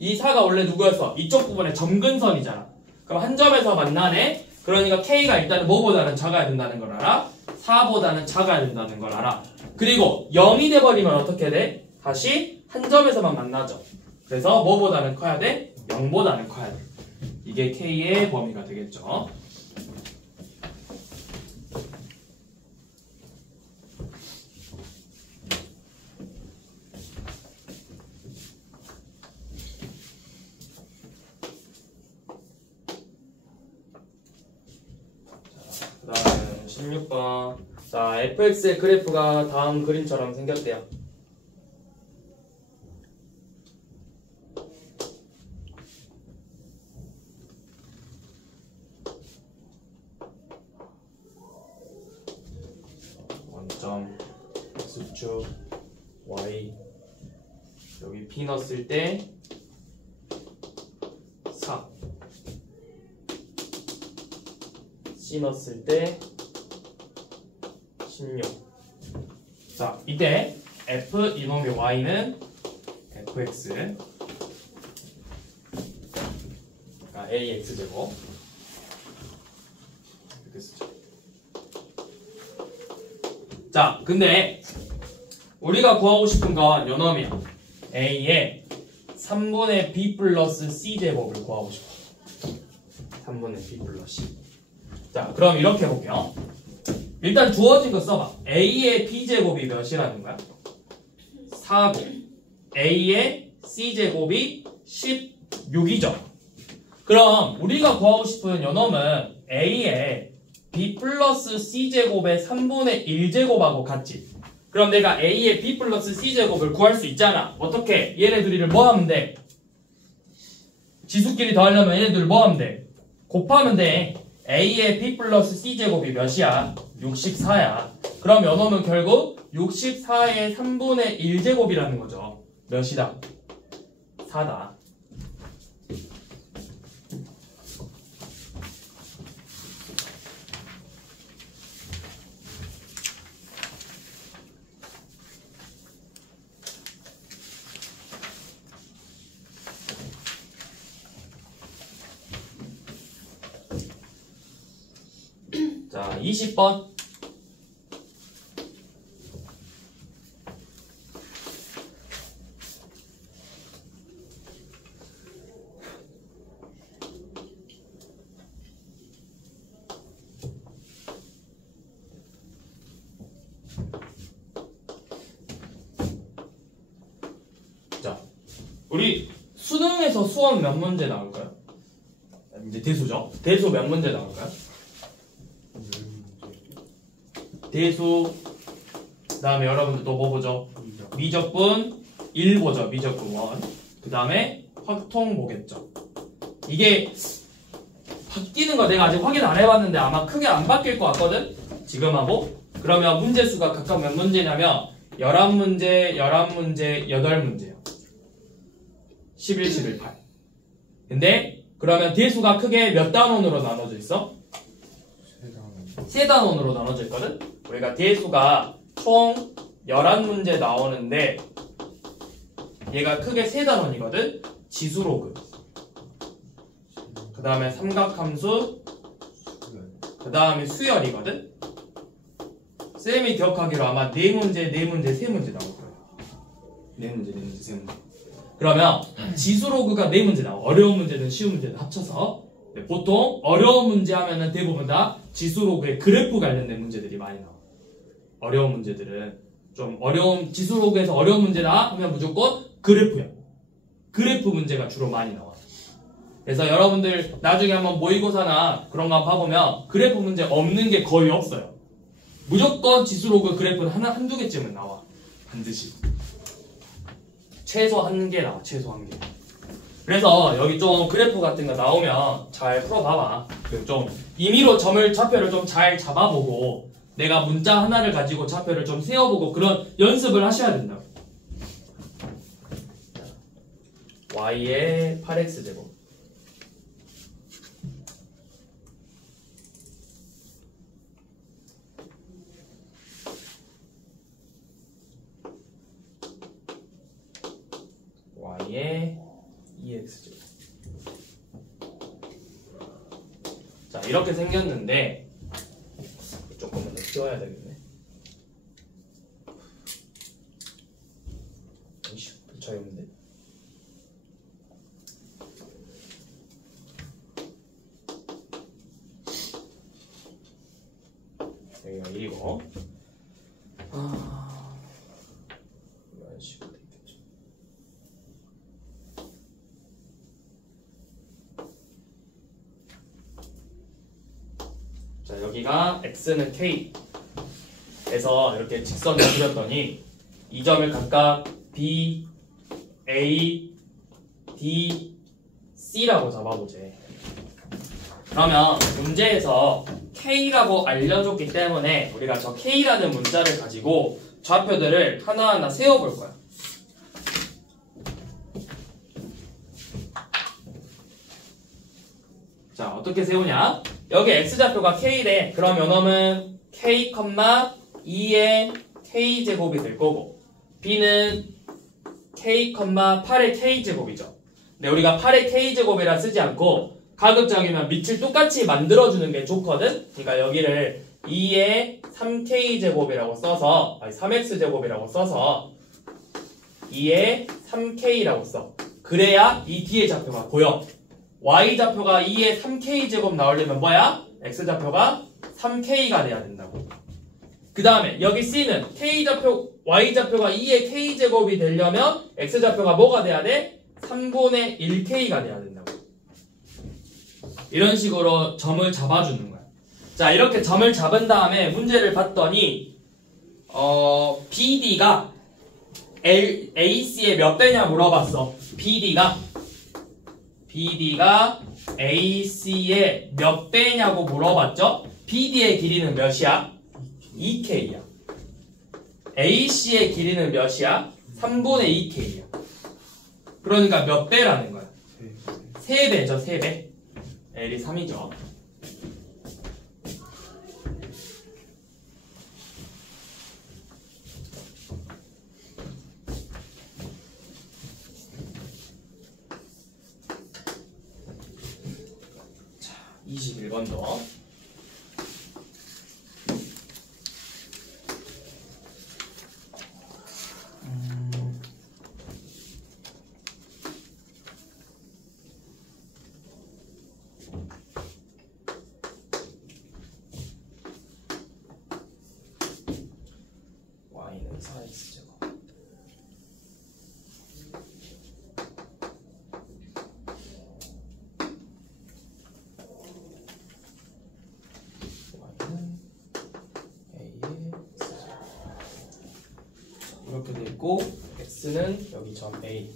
이 4가 원래 누구였어? 이쪽 부분에 점근선이잖아. 그럼 한 점에서 만나네? 그러니까 K가 일단은 뭐보다는 작아야 된다는 걸 알아? 4보다는 작아야 된다는 걸 알아. 그리고 0이 돼버리면 어떻게 돼? 다시 한 점에서만 만나죠. 그래서 뭐보다는 커야 돼? 0보다는 커야 돼. 이게 K의 범위가 되겠죠. 그 다음에 16번. 자, fx의 그래프가 다음 그림처럼 생겼대요. 원점 x축 y 여기 p 넣었을 때 4 C 넣었을 때 16. 자, 이때 F 이놈의 Y는 FX 그러니까 AX제곱 이렇게 쓰죠. 자, 근데 우리가 구하고 싶은 건 요놈이야. A의 3분의 B 플러스 C제곱을 구하고 싶어. 3분의 B 플러스 C. 자, 그럼 이렇게 해볼게요. 일단 주어진 거 써봐. A의 B제곱이 몇이라는 거야? 4고 A의 C제곱이 16이죠. 그럼 우리가 구하고 싶은 요놈은 A의 B 플러스 C제곱의 3분의 1제곱하고 같지. 그럼 내가 A의 B 플러스 C제곱을 구할 수 있잖아. 어떻게? 얘네 둘이를 뭐 하면 돼? 지수끼리 더하려면 얘네 둘을 뭐 하면 돼? 곱하면 돼. A의 B 플러스 C제곱이 몇이야? 64야. 그럼 요놈은 결국 64의 3분의 1제곱이라는 거죠. 몇이다? 4다. 자, 20번. 자, 우리 수능에서 수업 몇 문제 나올까요? 이제 대수죠. 대수 몇 문제 나올까요? 대수, 그 다음에 여러분들 또 뭐 보죠? 미적분 1 보죠. 미적분 1. 그 다음에 확통 보겠죠. 이게 바뀌는 거 내가 아직 확인 안 해봤는데 아마 크게 안 바뀔 것 같거든? 지금 하고. 그러면 문제 수가 각각 몇 문제냐면 11문제, 11문제, 8문제요. 11, 11, 8. 근데 그러면 대수가 크게 몇 단원으로 나눠져 있어? 세 단원으로 나눠져 있거든? 우리가 대수가 총 11문제 나오는데 얘가 크게 세 단원이거든? 지수로그, 그 다음에 삼각함수, 그 다음에 수열이거든? 쌤이 기억하기로 아마 4문제, 4문제, 3문제 나올 거예요. 4문제, 4문제, 3문제. 그러면 지수로그가 4문제 나와. 어려운 문제든 쉬운 문제든 합쳐서. 보통 어려운 문제 하면은 대부분 다 지수로그에 그래프 관련된 문제들이 많이 나와. 어려운 문제들은 좀 어려운 지수로그에서 어려운 문제다 하면 무조건 그래프야. 그래프 문제가 주로 많이 나와. 그래서 여러분들 나중에 한번 모의고사나 그런 거 봐보면 그래프 문제 없는 게 거의 없어요. 무조건 지수 로그 그래프는 한두 개쯤은 나와. 반드시. 최소 한 개 나와. 최소 한 개. 그래서 여기 좀 그래프 같은 거 나오면 잘 풀어봐봐. 좀 임의로 좌표를 좀 잘 잡아보고 내가 문자 하나를 가지고 좌표를 좀 세워보고 그런 연습을 하셔야 된다고. y의 8x제곱 y의 2x제곱. 자, 이렇게 생겼는데 조금만 더 키워야 되겠네. 이씨, 별 차이 없는데? 여기가 1이고 이런 식으로 되겠죠. 자, 여기가 x는 k 에서 이렇게 직선을 그렸더니 이 점을 각각 B, A, D, C라고 잡아보지. 그러면 문제에서 K라고 알려줬기 때문에 우리가 저 K라는 문자를 가지고 좌표들을 하나하나 세워볼 거야. 자, 어떻게 세우냐? 여기 X좌표가 K래. 그럼 요놈은 K, 2의 K제곱이 될 거고 B는 K, 8의 K제곱이죠. 근데 우리가 8의 K제곱이라 쓰지 않고 가급적이면 밑을 똑같이 만들어주는 게 좋거든? 그러니까 여기를 2의 3K제곱이라고 써서 3X제곱이라고 써서 2의 3K라고 써. 그래야 이 뒤에 좌표가 보여. Y좌표가 2의 3K제곱 나오려면 뭐야? X좌표가 3K가 돼야 된다고. 그 다음에 여기 C는 Y좌표가 2의 K제곱이 되려면 X좌표가 뭐가 돼야 돼? 3분의 1K가 돼야 된다고. 이런 식으로 점을 잡아주는 거야. 자, 이렇게 점을 잡은 다음에 문제를 봤더니 BD가 AC의 몇 배냐 물어봤어. BD가 AC의 몇 배냐고 물어봤죠? BD의 길이는 몇이야? 2K야. AC의 길이는 몇이야? 3분의 2K야. 그러니까 몇 배라는 거야? 3배죠, 3배. L이 3이죠. 자, 21번도. y는 4x제곱. y는 a의 x제곱. 이렇게 돼 있고 x는 여기 점 a,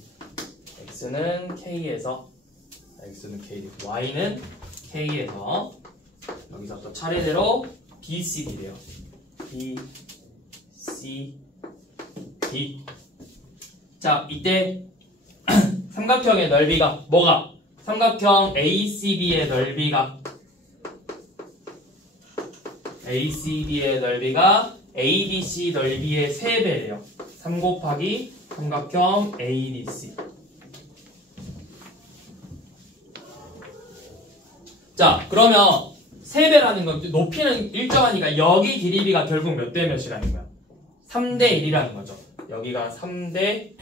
x는 k에서 x는 k, y는 k에서 여기서부터 차례대로 b, c, d래요. b, C, D. 자, 이때 삼각형의 넓이가 뭐가? 삼각형 ACB의 넓이가 ADC 넓이의 3배래요. 3 곱하기 삼각형 ADC. 자, 그러면 3배라는 건 높이는 일정하니까 여기 길이비가 결국 몇 대 몇이라는 거야? 3대 1이라는 거죠. 여기가 3대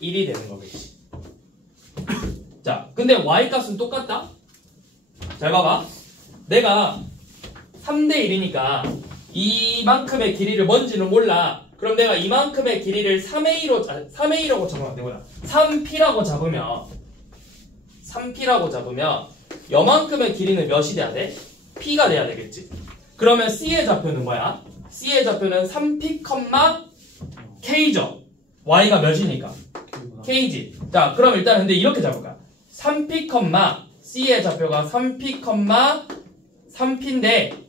1이 되는 거겠지. 자, 근데 y 값은 똑같다? 잘 봐봐. 내가 3대 1이니까 이만큼의 길이를 뭔지는 몰라. 그럼 내가 이만큼의 길이를 3의 1라고 적으면 되구나. 3p라고 잡으면 요만큼의 길이는 몇이 돼야 돼? p가 돼야 되겠지. 그러면 c의 좌표는 뭐야? C의 좌표는 3p, K죠. Y가 몇이니까? K지. 자, 그럼 일단 근데 이렇게 잡을까? 3p, C의 좌표가 3p, 3p인데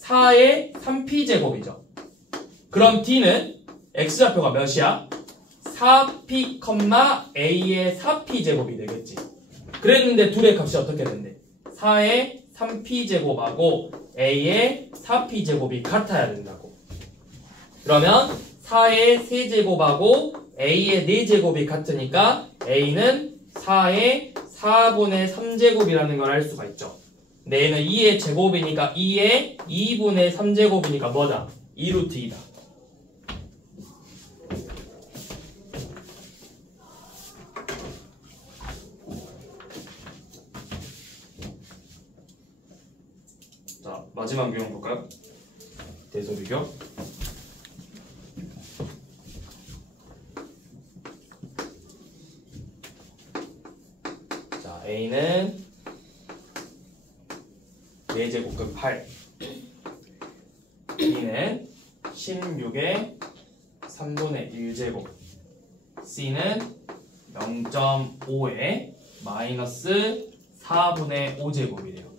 4의 3p 제곱이죠. 그럼 D는 X좌표가 몇이야? 4p, A의 4p 제곱이 되겠지. 그랬는데 둘의 값이 어떻게 된대? 4의 3p 제곱하고 A의 4p 제곱이 같아야 된다고. 그러면 4의 세제곱하고 A의 4제곱이 같으니까 A는 4의 4분의 3제곱이라는 걸 알 수가 있죠. 근데 얘는 2의 제곱이니까 2의 2분의 3제곱이니까 뭐다? 2루트 2다. 자, 마지막 유형 볼까요? 대소비교. 자, A는 4제곱근 8, B는 16의 3분의 1제곱, C는 0.5의 마이너스 4분의 5제곱이래요.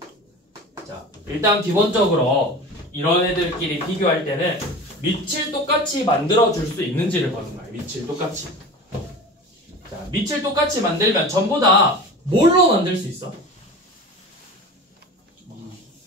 자, 일단 기본적으로 이런 애들끼리 비교할 때는 밑을 똑같이 만들어줄 수 있는지를 보는 거야. 밑을 똑같이. 자, 밑을 똑같이 만들면 전부 다 뭘로 만들 수 있어?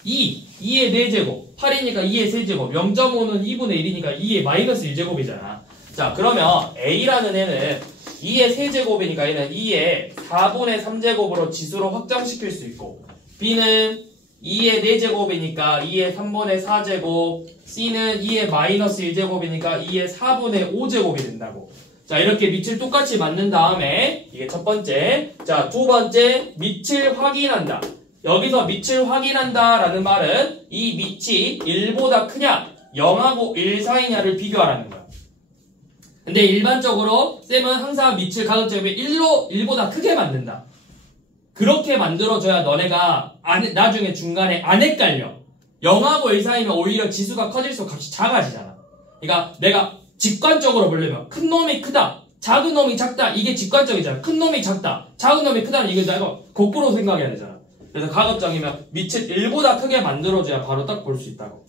2의 4제곱, 8이니까 2의 세제곱, 0.5는 2분의 1이니까 2의 마이너스 1제곱이잖아. 자, 그러면 A라는 애는 2의 세제곱이니까 얘는 2의 4분의 3제곱으로 지수로 확장시킬 수 있고, B는 2의 4제곱이니까 2의 3분의 4제곱, C는 2의 마이너스 1제곱이니까 2의 4분의 5제곱이 된다고. 자, 이렇게 밑을 똑같이 만든 다음에 이게 첫 번째. 자, 두 번째, 밑을 확인한다. 여기서 밑을 확인한다 라는 말은 이 밑이 1보다 크냐 0하고 1 사이냐를 비교하라는 거야. 근데 일반적으로 쌤은 항상 밑을 가급적이면 1보다 크게 만든다. 그렇게 만들어줘야 너네가 나중에 중간에 안 헷갈려. 0하고 1 사이면 오히려 지수가 커질수록 값이 작아지잖아. 그러니까 내가 직관적으로 보려면 큰 놈이 크다, 작은 놈이 작다, 이게 직관적이잖아. 큰 놈이 작다, 작은 놈이 크다는 이게 내가 거꾸로 생각해야 되잖아. 그래서 가급적이면 밑을 1보다 크게 만들어줘야 바로 딱 볼 수 있다고.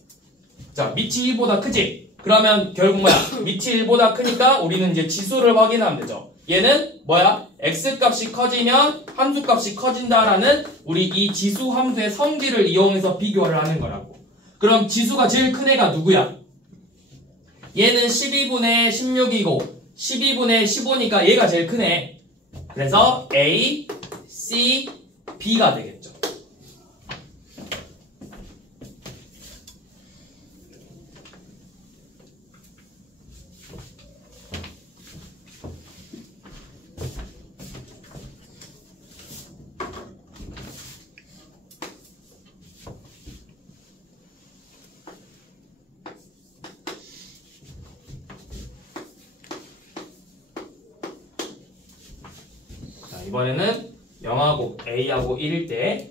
자, 밑이 1보다 크지? 그러면 결국 뭐야? 밑이 1보다 크니까 우리는 이제 지수를 확인하면 되죠. 얘는 뭐야? x값이 커지면 함수값이 커진다라는 우리 이 지수 함수의 성질을 이용해서 비교를 하는 거라고. 그럼 지수가 제일 큰 애가 누구야? 얘는 12분의 16이고 12분의 15니까 얘가 제일 큰 애. 그래서 A, C, B가 되겠죠. 자, 이번에는 0하고 A하고 1일 때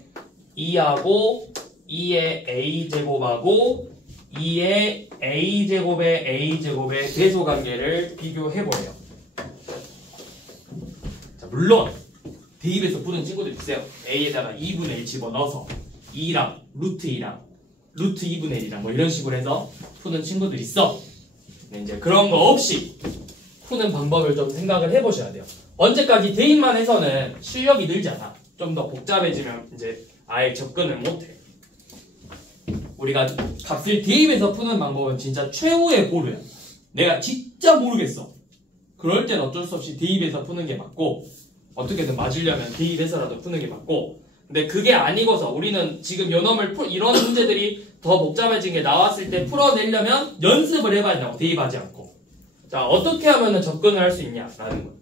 2하고 2의 A제곱하고 2의 A제곱의 A제곱의 대소관계를 비교해보래요. 자, 물론 대입에서 푸는 친구들 있어요. A에다가 2분의 1 집어넣어서 2랑 루트 2랑 루트 2분의 1이랑 뭐 이런 식으로 해서 푸는 친구들 있어. 근데 이제 그런 거 없이 푸는 방법을 좀 생각을 해보셔야 돼요. 언제까지 대입만 해서는 실력이 늘지 않아. 좀 더 복잡해지면 이제 아예 접근을 못해. 우리가 값을 대입해서 푸는 방법은 진짜 최후의 보루야. 내가 진짜 모르겠어. 그럴 땐 어쩔 수 없이 대입해서 푸는 게 맞고, 어떻게든 맞으려면 대입해서라도 푸는 게 맞고, 근데 그게 아니고서 우리는 지금 요놈을 이런 문제들이 더 복잡해진 게 나왔을 때 풀어내려면 연습을 해봐야 된다고. 대입하지 않고. 자, 어떻게 하면 접근을 할 수 있냐라는 거야.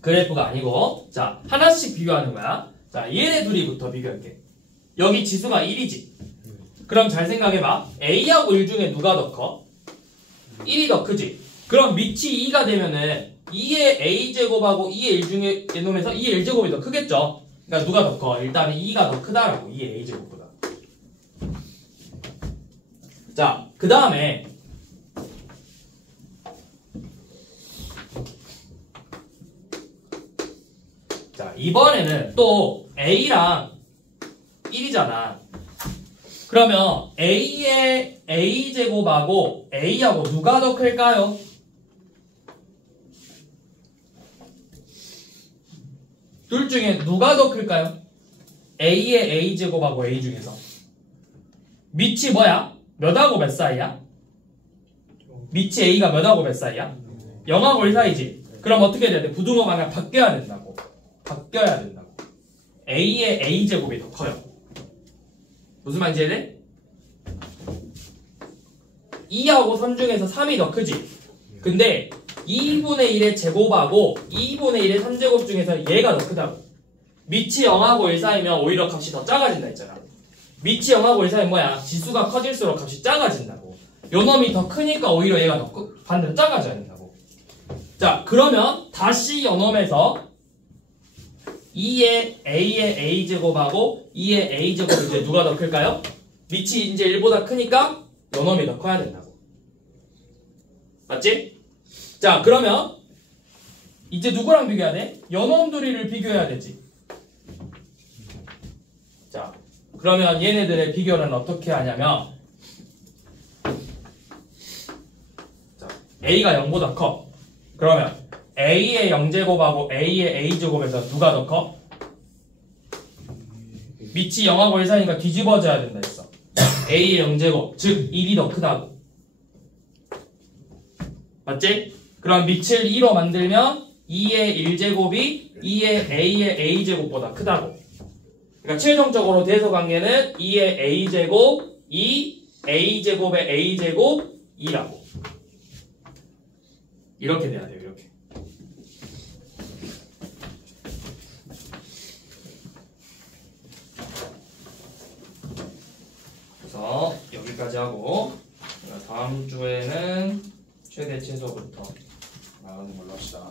그래프가 아니고, 자, 하나씩 비교하는 거야. 자, 얘네 둘이부터 비교할게. 여기 지수가 1이지. 그럼 잘 생각해봐. A하고 1 중에 누가 더 커? 1이 더 크지. 그럼 밑이 2가 되면은 2의 A제곱하고 2의 1 중에 놈에서 2의 1제곱이 더 크겠죠. 그러니까 누가 더 커? 일단은 2가 더 크다라고. 2의 A제곱보다. 자, 그 다음에 자, 이번에는 또 A랑 1이잖아. 그러면 A의 A제곱하고 A하고 누가 더 클까요? 둘 중에 누가 더 클까요? A의 A제곱하고 A 중에서 밑이 뭐야? 몇하고 몇 사이야? 밑이 A가 몇하고 몇 사이야? 0하고 1 사이지? 그럼 어떻게 돼야 돼? 부등호 방향 바뀌어야 된다고. 바뀌어야 된다고. A의 A제곱이 더 커요. 무슨 말인지 이해돼? 2하고 3 중에서 3이 더 크지? 근데 2분의 1의 제곱하고 2분의 1의 3제곱 중에서 얘가 더 크다고. 밑이 0하고 1 사이면 오히려 값이 더 작아진다 했잖아. 밑이 0하고 1 사이면 뭐야? 지수가 커질수록 값이 작아진다고. 요 놈이 더 크니까 오히려 얘가 더 반대로 작아져야 된다고. 자, 그러면 다시 요 놈에서 2의 A의 A제곱하고 2의 A제곱 이제 누가 더 클까요? 밑이 이제 1보다 크니까 요 놈이 더 커야 된다고. 맞지? 자, 그러면 이제 누구랑 비교해야 돼? 요 놈 둘이를 비교해야 되지. 자, 그러면 얘네들의 비교는 어떻게 하냐면 자, A가 0보다 커. 그러면 A의 0제곱하고 A의 A제곱에서 누가 더 커? 밑이 0하고 1 사이니까 뒤집어져야 된다 했어. A의 0제곱, 즉 1이 더 크다고. 맞지? 그럼 밑을 2로 만들면 2의 1제곱이 2의 A의 A제곱보다 크다고. 그러니까 최종적으로 대소관계는 2의 A제곱, 2 A제곱의 A제곱 2라고. 이렇게 돼야 돼요. 이렇게. 그래서 여기까지 하고 다음 주에는 최대 최소부터 나가는 걸로 합시다.